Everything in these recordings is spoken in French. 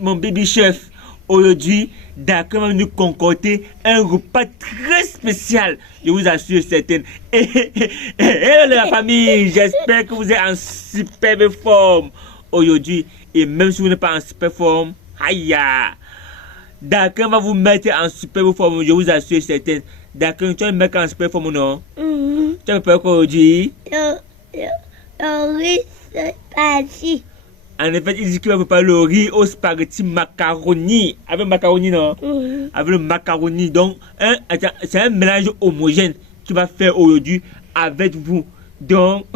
Mon baby chef, aujourd'hui, D'accord va nous concocter un repas très spécial. Je vous assure, certaine. Hello la famille, j'espère que vous êtes en superbe forme aujourd'hui. Et même si vous n'êtes pas en super forme, aïe, D'accord va vous mettre en superbe forme, je vous assure, certaine. D'accord, tu vas me mettre en super forme ou non? Tu vas me faire quoi aujourd'hui? Oui, c'est parti. En effet, il dit qu'il va préparer le riz au spaghetti macaroni. Avec macaroni, non? Avec le macaroni. Donc, c'est un mélange homogène qu'il va faire aujourd'hui avec vous. Donc,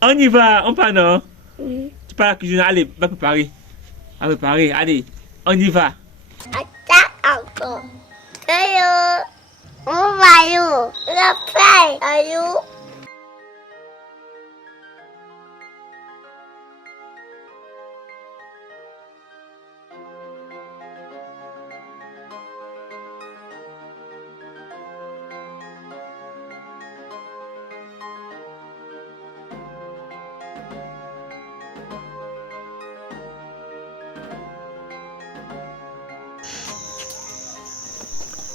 on y va. On part, non? Tu pars à la cuisine. Allez, va préparer. Va préparer. Allez, on y va. Attends encore. Hello. On va où? La paille. Allô?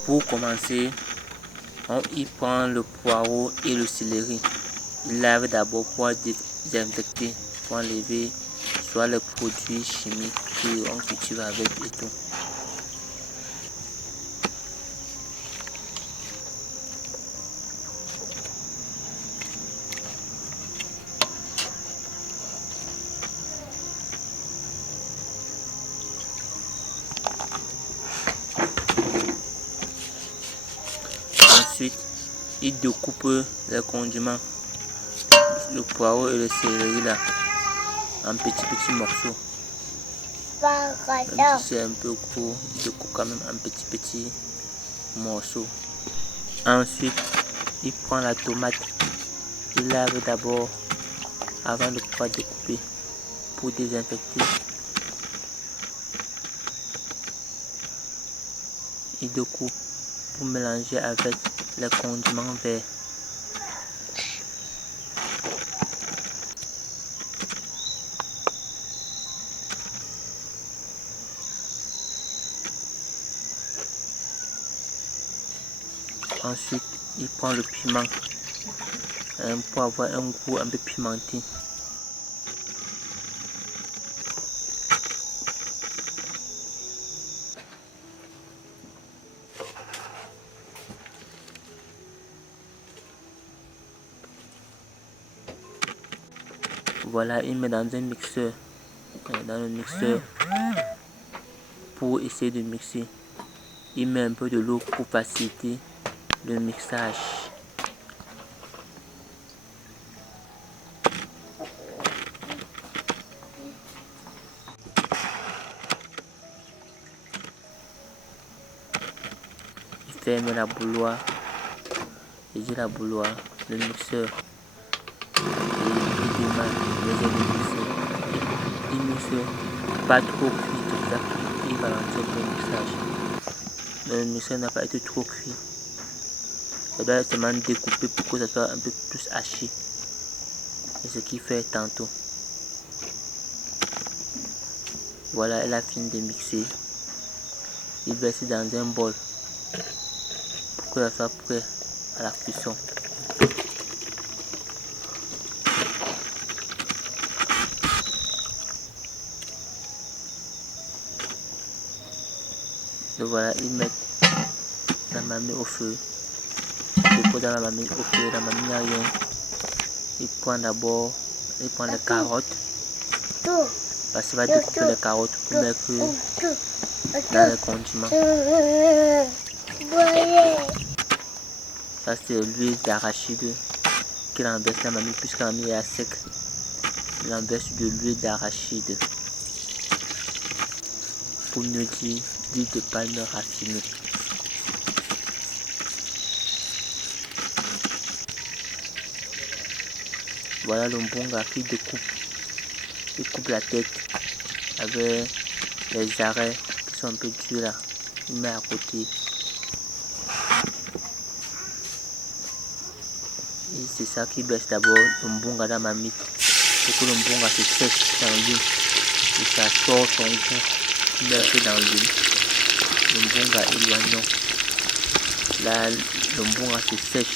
Pour commencer, on y prend le poireau et le céleri. Il lave d'abord pour désinfecter, pour enlever soit les produits chimiques qu'on cultive avec et tout. Ensuite, il découpe les condiments, le poireau et le céleri là, en petits morceaux. Même si c'est un peu gros, il découpe quand même en petits morceaux. Ensuite, il prend la tomate, il lave d'abord avant de pouvoir découper pour désinfecter. Il découpe pour mélanger avec les condiments verts. Ensuite, il prend le piment pour avoir un goût un peu pimenté. Voilà, il met dans un mixeur, dans le mixeur pour essayer de mixer. Il met un peu de l'eau pour faciliter le mixage. Il ferme la bouilloire, il dit la bouilloire, le mixeur. Il démarre les mixer. Il mixe pas trop cuit tout ça. Il va lancer le mixage. Le mixeur n'a pas été trop cuit. Ça doit être seulement découpé pour que ça soit un peu plus haché. C'est ce qu'il fait tantôt. Voilà, elle a fini de mixer. Il verse dans un bol pour que ça soit prêt à la cuisson. Et voilà, ils mettent la marmite au feu. Il pose dans la marmite au feu, la marmite n'a rien. Il prend d'abord, il prend les carottes. Parce qu'il va découper les carottes pour mettre dans les condiments. Ça c'est l'huile d'arachide qu'il renverse la marmite puisque la marmite est à sec. Il renverse de l'huile d'arachide pour mieux dire d'huile de palme raffinée. Voilà le mbonga qui découpe la tête avec les arrêts qui sont un peu durs là. Il met à côté. Et c'est ça qui baisse d'abord le mbonga dans ma mythe. Pour que le mbonga se sèche dans l'huile. Et ça sort son goût. Il met un peu dans l'huile. Le mbonga éloignant. Là, le mbonga se sèche.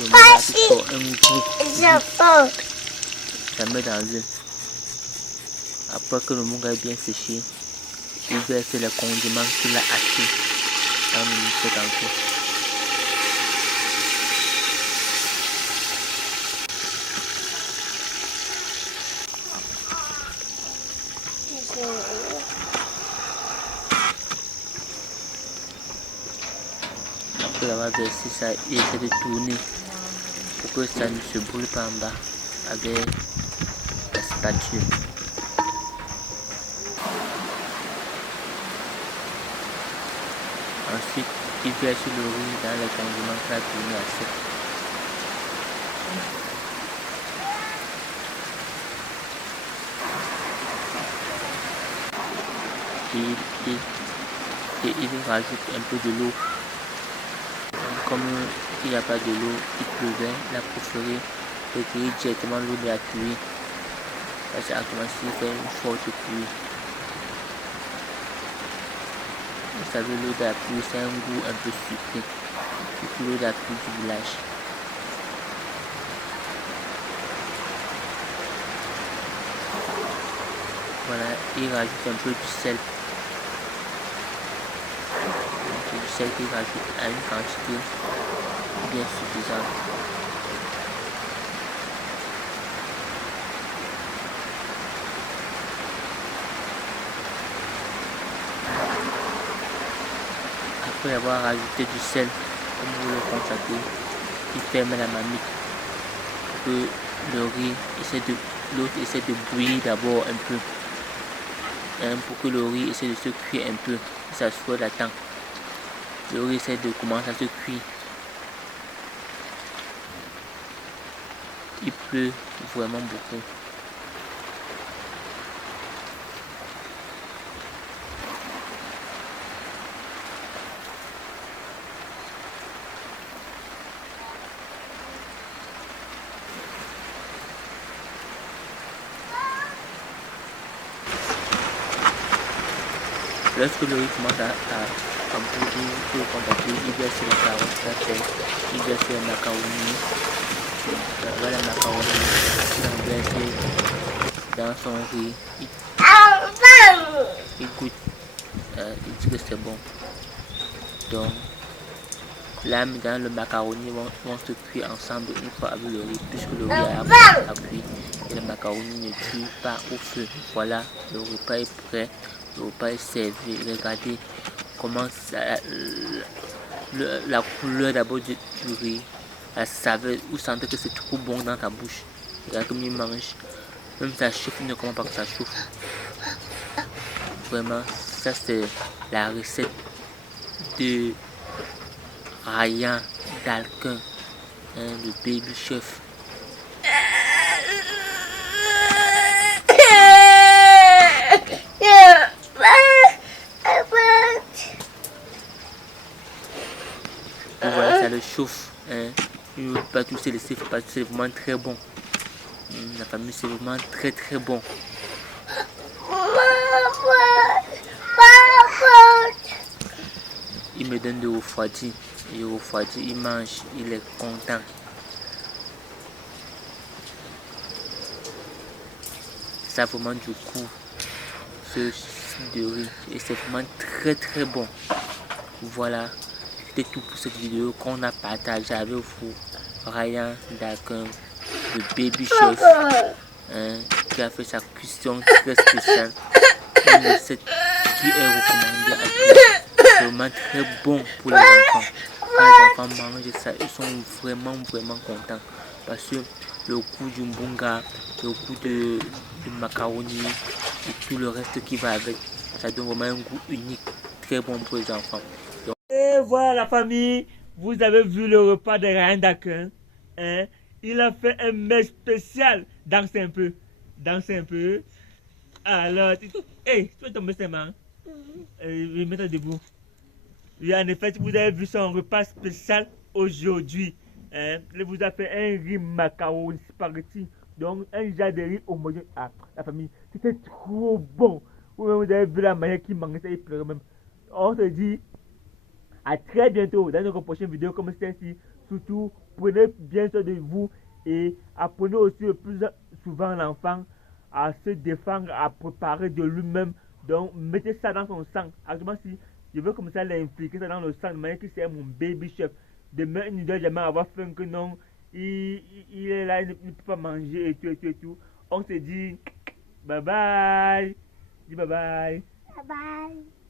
Le mbonga sort un goût. Ça met dans l'huile. Après que le mbonga est bien séché, il verse les condiments qu'il a achetés dans le mixeur tantôt. Après avoir versé ça, il essaie de tourner pour que ça ne se brûle pas en bas avec la spatule. Ensuite, il verse le riz dans les condiments qu'il a tourné à sec. Et il rajoute un peu de l'eau. Comme il n'y a pas de l'eau, il pleuvait, il a préféré retirer directement l'eau de la pluie. Parce que commencé à faire une forte pluie. Vous savez, l'eau de la pluie, c'est un goût un peu sucré. Surtout l'eau de la pluie du village. Voilà, il rajoute un peu du sel. Du sel qu'il rajoute à une quantité bien suffisante. Après avoir rajouté du sel, comme vous le constatez, il ferme la marmite pour que le riz essaie de bouillir d'abord un peu. Pour que le riz essaie de se cuire un peu, ça soit latent. Le riz essaie de commencer à se cuire. Il pleut vraiment beaucoup. Lorsque le riz commence à bouillir, il faut contacter, il verse les carottes, la tête, il verse les macaronis. Voilà les macaronis, il verse dans son riz. Il goûte, il dit que c'est bon. Donc, là, dans le macaroni vont se cuire ensemble une fois avec le riz, puisque le riz a cuit et le macaroni ne cuit pas au feu. Voilà, le repas est prêt. Le repas est servi. Regardez comment ça, la couleur d'abord du riz, la saveur, vous sentez que c'est trop bon dans ta bouche. Regardez comme il mange. Même ça chauffe, il ne comprend pas que ça chauffe. Vraiment, ça c'est la recette de Ryan Dalquin, le baby chef. Voilà, ça le chauffe. Il ne veut pas tous se laisser faire parce que c'est vraiment très bon. La famille, c'est vraiment très très bon. Il me donne de refroidi. Il refroidit, il mange, il est content. Ça a vraiment du goût, ce soupe de riz. Et c'est vraiment très très bon. Voilà, c'était tout pour cette vidéo qu'on a partagé avec vous. Ryan Dalquin, le baby chef, qui a fait sa cuisson très spéciale. Une recette qui est recommandée à tous. C'est vraiment très bon pour les enfants. Quand les enfants mangent ça, ils sont vraiment contents. Parce que le goût du mbonga, le goût du macaroni et tout le reste qui va avec, ça donne vraiment un goût unique, très bon pour les enfants. Donc, Et voilà la famille, vous avez vu le repas de Ryan Dakin. Hein? Il a fait un mets spécial. Dansez un peu. Dansez un peu. Alors, hey, tu vas tomber ses mains. Mets-toi debout. Et en effet, vous avez vu son repas spécial aujourd'hui. Hein? Il vous a fait un riz macaroni spaghetti. Donc, un genre de riz homogène. Ah, la famille, c'était trop bon. Vous avez vu la manière qu'il mangeait, il pleurait même. On se dit à très bientôt dans notre prochaine vidéo comme celle-ci. Surtout, prenez bien soin de vous et apprenez aussi le plus souvent l'enfant à se défendre, à préparer de lui-même. Donc, mettez ça dans son sang. Actuellement, si je veux comme ça l'impliquer ça dans le sang, de manière que c'est mon baby chef. Demain, il ne doit jamais avoir faim que non. Il est là, il ne peut pas manger et tout, et tout, et tout. On se dit bye bye. Dis bye bye. Bye bye.